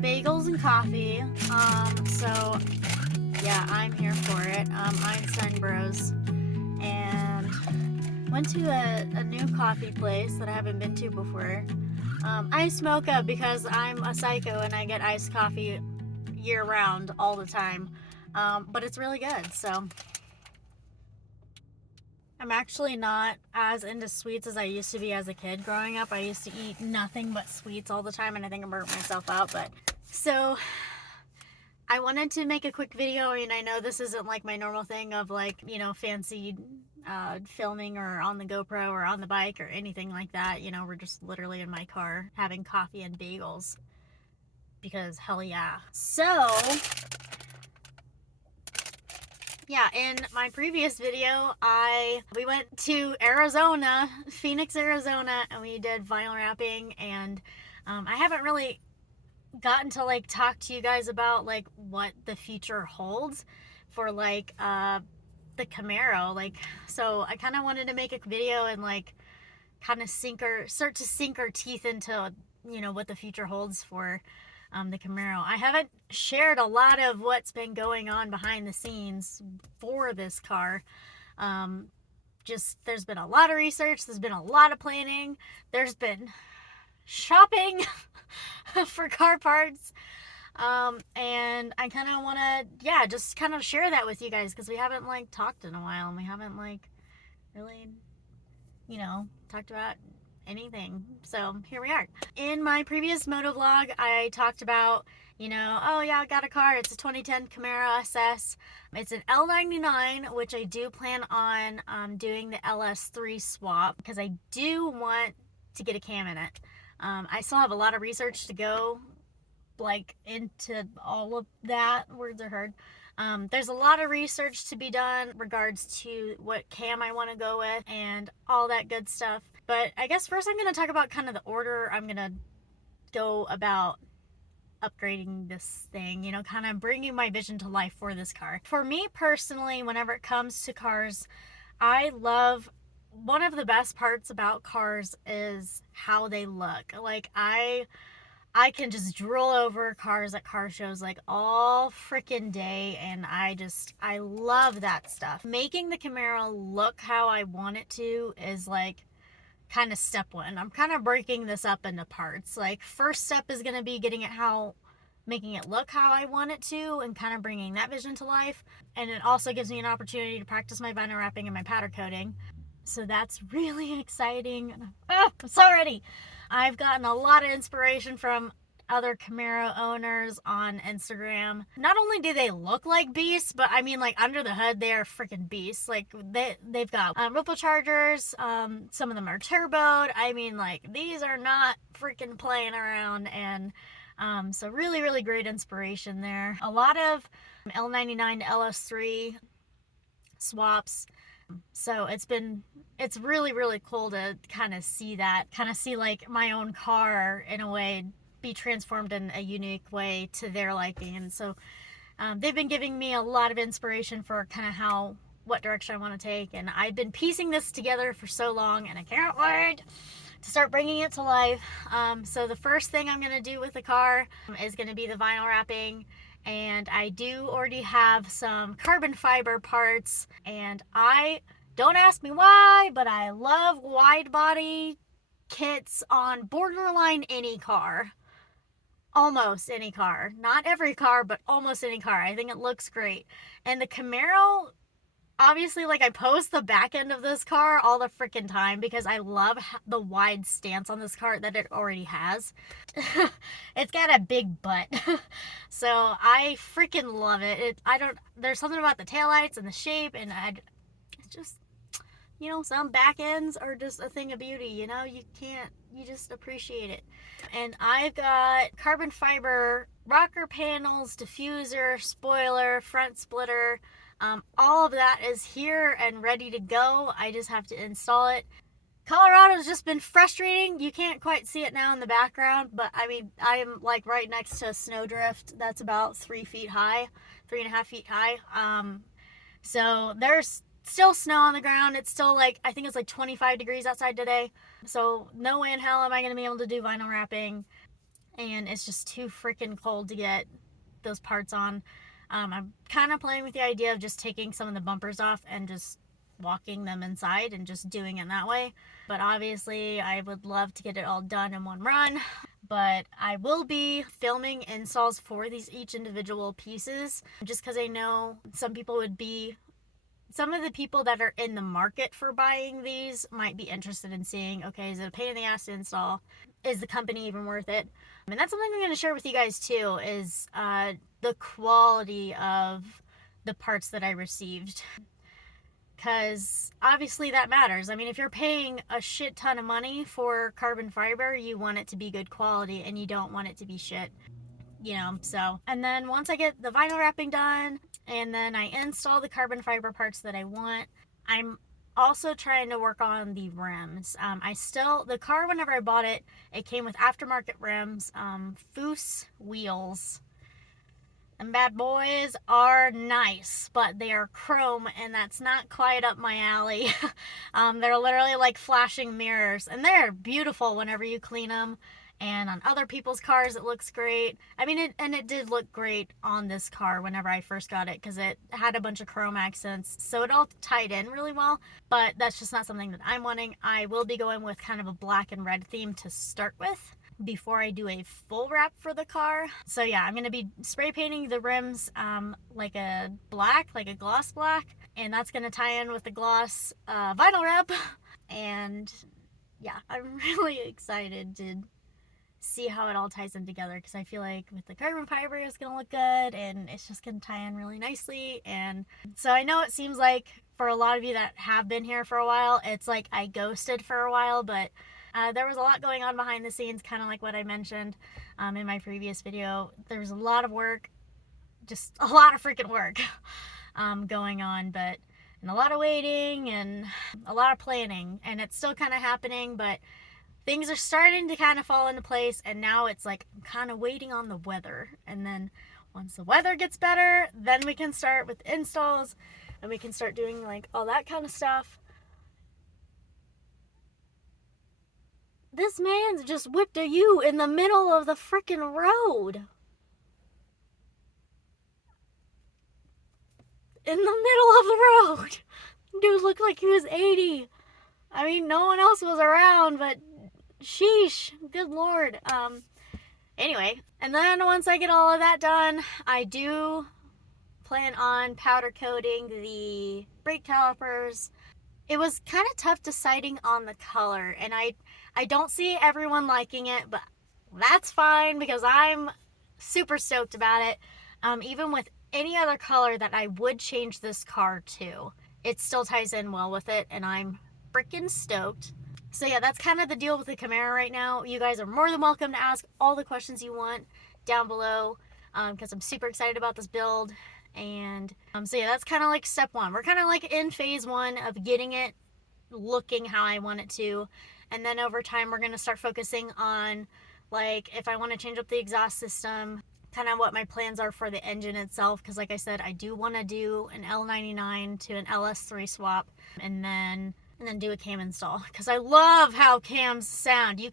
bagels and coffee. So yeah, I'm here for it. Einstein Bros. And went to a new coffee place that I haven't been to before. Iced mocha because I'm a psycho and I get iced coffee year round all the time. But it's really good, so I'm actually not as into sweets as I used to be as a kid. Growing up, I used to eat nothing but sweets all the time, and I think I burnt myself out. But so I wanted to make a quick video. I mean, I know this isn't like my normal thing of like, fancy filming or on the GoPro or on the bike or anything like that. We're just literally in my car having coffee and bagels because hell yeah. So yeah, in my previous video, we went to Arizona, Phoenix, Arizona, and we did vinyl wrapping, and I haven't really gotten to like talk to you guys about like what the future holds for like the Camaro. So I kind of wanted to make a video and like kind of start to sink our teeth into what the future holds for the Camaro. I haven't shared a lot of what's been going on behind the scenes for this car. There's been a lot of research, there's been a lot of planning, there's been shopping for car parts. And I kind of want to, just kind of share that with you guys because we haven't like talked in a while and we haven't like really, talked about anything. So here we are. In my previous moto vlog, I talked about, oh yeah, I got a car. It's a 2010 Camaro SS. It's an L99, which I do plan on doing the LS3 swap because I do want to get a cam in it. I still have a lot of research to go like into all of that. Words are hard. There's a lot of research to be done regards to what cam I want to go with and all that good stuff. But I guess first I'm going to talk about kind of the order I'm going to go about upgrading this thing, kind of bringing my vision to life for this car. For me personally, whenever it comes to cars, one of the best parts about cars is how they look. Like I can just drool over cars at car shows like all freaking day, and I love that stuff. Making the Camaro look how I want it to is like kind of step one. I'm kind of breaking this up into parts. Like first step is going to be making it look how I want it to and kind of bringing that vision to life. And it also gives me an opportunity to practice my vinyl wrapping and my powder coating. So that's really exciting. I'm so ready. I've gotten a lot of inspiration from other Camaro owners on Instagram. Not only do they look like beasts, but I mean like under the hood they are freaking beasts. Like they've got ripple chargers, some of them are turboed. I mean like these are not freaking playing around, and so really really great inspiration there. A lot of L99 to LS3 swaps. So it's really really cool to kind of see like my own car in a way be transformed in a unique way to their liking. And so they've been giving me a lot of inspiration for kind of what direction I want to take, and I've been piecing this together for so long and I can't wait to start bringing it to life. So the first thing I'm going to do with the car is going to be the vinyl wrapping. And I do already have some carbon fiber parts, and don't ask me why, but I love wide body kits on borderline any car. Almost any car. Not every car, but almost any car. I think it looks great. And the Camaro, obviously, like I post the back end of this car all the freaking time because I love the wide stance on this car that it already has. It's got a big butt. So I freaking love it. There's something about the taillights and the shape, and it's just, some back ends are just a thing of beauty, you just appreciate it. And I've got carbon fiber rocker panels, diffuser, spoiler, front splitter. All of that is here and ready to go. I just have to install it. Colorado's just been frustrating. You can't quite see it now in the background, but I mean, I am like right next to a snowdrift that's about 3 feet high, 3.5 feet high. So there's still snow on the ground. It's still I think it's like 25 degrees outside today. So no way in hell am I going to be able to do vinyl wrapping and it's just too freaking cold to get those parts on. I'm kind of playing with the idea of just taking some of the bumpers off and just walking them inside and just doing it that way. But obviously, I would love to get it all done in one run. But I will be filming installs for these each individual pieces just because I know some of the people that are in the market for buying these might be interested in seeing, okay, is it a pain in the ass to install? Is the company even worth it? And that's something I'm going to share with you guys too, is the quality of the parts that I received. Because obviously that matters. I mean, if you're paying a shit ton of money for carbon fiber, you want it to be good quality and you don't want it to be shit. So. And then once I get the vinyl wrapping done and then I install the carbon fiber parts that I want, I'm also trying to work on the rims. The car, whenever I bought it, it came with aftermarket rims, Foose wheels. And bad boys are nice, but they are chrome, and that's not quite up my alley. They're literally like flashing mirrors, and they're beautiful whenever you clean them. And on other people's cars, it looks great. I mean, it did look great on this car whenever I first got it because it had a bunch of chrome accents, so it all tied in really well. But that's just not something that I'm wanting. I will be going with kind of a black and red theme to start with before I do a full wrap for the car. So yeah, I'm going to be spray painting the rims like a gloss black, and that's going to tie in with the gloss vinyl wrap. And yeah, I'm really excited to see how it all ties in together because I feel like with the carbon fiber it's going to look good and it's just going to tie in really nicely. And so I know it seems like for a lot of you that have been here for a while, it's like I ghosted for a while, but there was a lot going on behind the scenes, kind of like what I mentioned in my previous video. There was a lot of work, just a lot of freaking work going on, and a lot of waiting and a lot of planning, and it's still kind of happening, but things are starting to kind of fall into place, and now it's like I'm kind of waiting on the weather, and then once the weather gets better, then we can start with installs, and we can start doing like all that kind of stuff. This man's just whipped a U in the middle of the freaking road. In the middle of the road. Dude looked like he was 80. I mean, no one else was around, but sheesh. Good lord. Anyway, and then once I get all of that done, I do plan on powder coating the brake calipers. It was kind of tough deciding on the color, and I don't see everyone liking it, but that's fine because I'm super stoked about it. Even with any other color that I would change this car to, it still ties in well with it, and I'm freaking stoked. So yeah, that's kind of the deal with the Camaro right now. You guys are more than welcome to ask all the questions you want down below because I'm super excited about this build. And so yeah, that's kind of like step one. We're kind of like in phase one of getting it looking how I want it to, and then over time we're going to start focusing on like if I want to change up the exhaust system, kind of what my plans are for the engine itself, because like I said, I do want to do an L99 to an LS3 swap, and then do a cam install because I love how cams sound.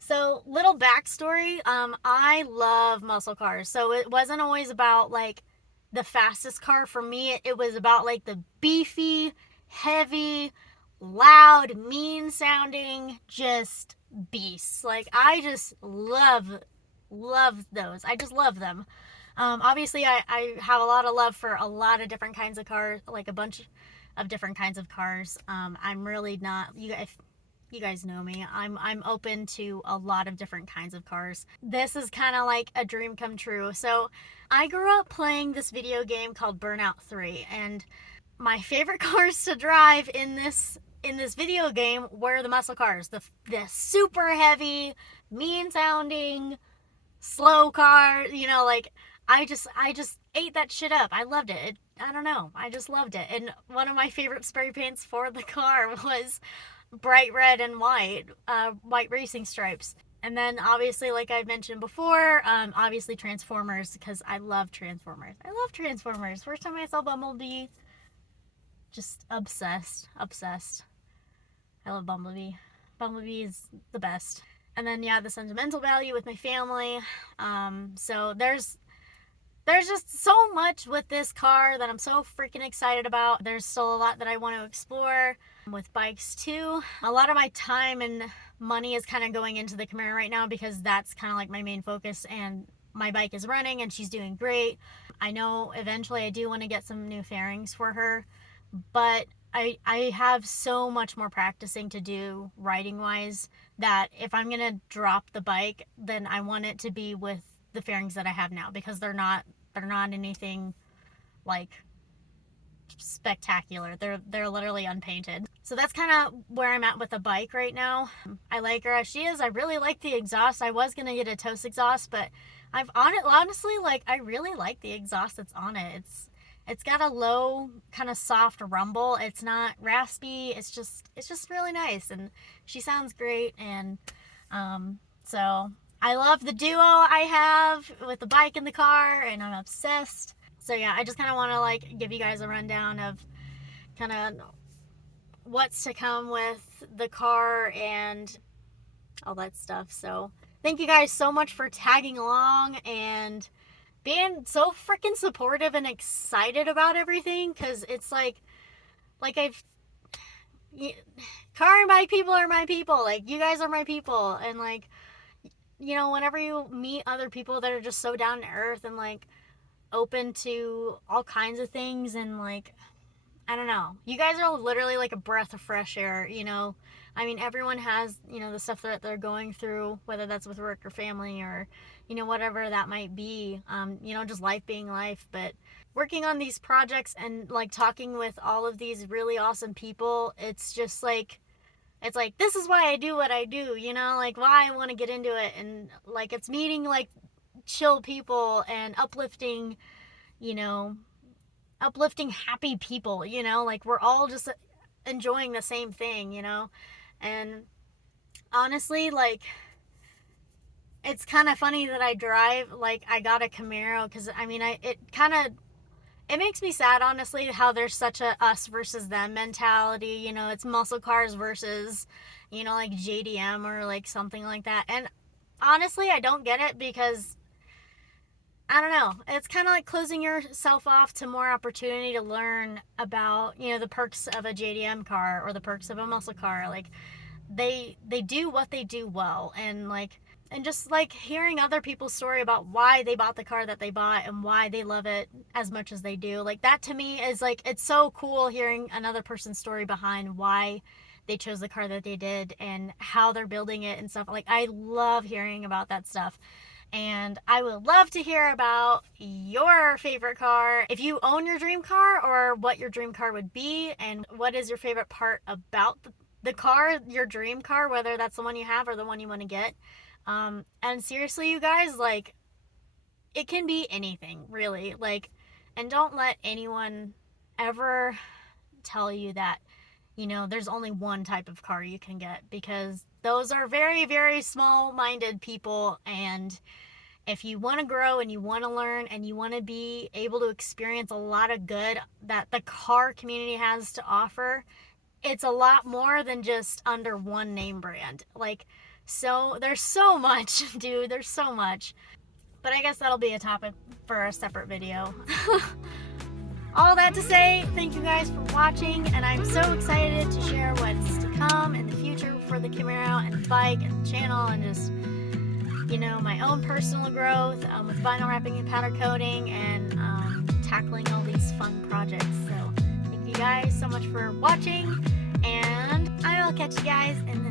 So, little backstory, I love muscle cars. So it wasn't always about like the fastest car for me. It was about like the beefy, heavy, loud, mean sounding, just beasts. Like I just love those. I just love them. Obviously I have a lot of love for a lot of different kinds of cars, like a bunch of different kinds of cars. I'm really not, you guys know me. I'm open to a lot of different kinds of cars. This is kind of like a dream come true. So I grew up playing this video game called Burnout 3, and my favorite cars to drive in this video game were the muscle cars, the super heavy, mean sounding, slow car. Like I just ate that shit up. I loved it. I don't know. I just loved it. And one of my favorite spray paints for the car was bright red and white racing stripes. And then obviously, like I've mentioned before, obviously Transformers, because I love Transformers. First time I saw Bumblebee, just obsessed. I love Bumblebee. Bumblebee is the best. And then, yeah, the sentimental value with my family. So there's just so much with this car that I'm so freaking excited about. There's still a lot that I want to explore with bikes too. A lot of my time and money is kind of going into the Camaro right now because that's kind of like my main focus, and my bike is running and she's doing great. I know eventually I do want to get some new fairings for her, but I have so much more practicing to do riding wise that if I'm gonna drop the bike, then I want it to be with the fairings that I have now, because they're not anything like spectacular. They're literally unpainted. So that's kind of where I'm at with the bike right now. I like her as she is. I really like the exhaust. I was gonna get a Toast exhaust, but honestly, like, I really like the exhaust that's on it. It's got a low kind of soft rumble. It's not raspy. It's just really nice, and she sounds great. And so I love the duo I have with the bike and the car, and I'm obsessed. So yeah, I just kind of want to like give you guys a rundown of kind of what's to come with the car and all that stuff. So thank you guys so much for tagging along and being so freaking supportive and excited about everything, because it's like car and bike people are my people. Like, you guys are my people. And like, you know, whenever you meet other people that are just so down to earth and like open to all kinds of things, and like, I don't know, you guys are literally like a breath of fresh air, you know. I mean, everyone has, you know, the stuff that they're going through, whether that's with work or family or, you know, whatever that might be, you know, just life being life. But working on these projects and like talking with all of these really awesome people, it's just like, it's like, this is why I do what I do, you know, like why I want to get into it. And like, it's meeting like chill people and uplifting, you know, happy people, you know, like we're all just enjoying the same thing, you know. And honestly, like, it's kind of funny that I drive, like, I got a Camaro, because I mean, it makes me sad, honestly, how there's such a us versus them mentality. You know, it's muscle cars versus, you know, like JDM or like something like that. And honestly, I don't get it, because I don't know, it's kind of like closing yourself off to more opportunity to learn about, you know, the perks of a JDM car or the perks of a muscle car. Like, they do what they do well, and like, and just like hearing other people's story about why they bought the car that they bought and why they love it as much as they do. Like, that to me is like, it's so cool hearing another person's story behind why they chose the car that they did and how they're building it and stuff. Like, I love hearing about that stuff. And I would love to hear about your favorite car, if you own your dream car, or what your dream car would be, and what is your favorite part about the car, your dream car, whether that's the one you have or the one you want to get. And seriously, you guys, like, it can be anything, really. Like, and don't let anyone ever tell you that, you know, there's only one type of car you can get, because those are very, very small-minded people. And if you want to grow and you want to learn and you want to be able to experience a lot of good that the car community has to offer, it's a lot more than just under one name brand. Like, so there's so much, dude, there's so much. But I guess that'll be a topic for a separate video. All that to say, thank you guys for watching, and I'm so excited to share what's to come in the future for the Camaro and the bike and the channel, and just, you know, my own personal growth with vinyl wrapping and powder coating, and tackling all these fun projects. So thank you guys so much for watching, and I will catch you guys in the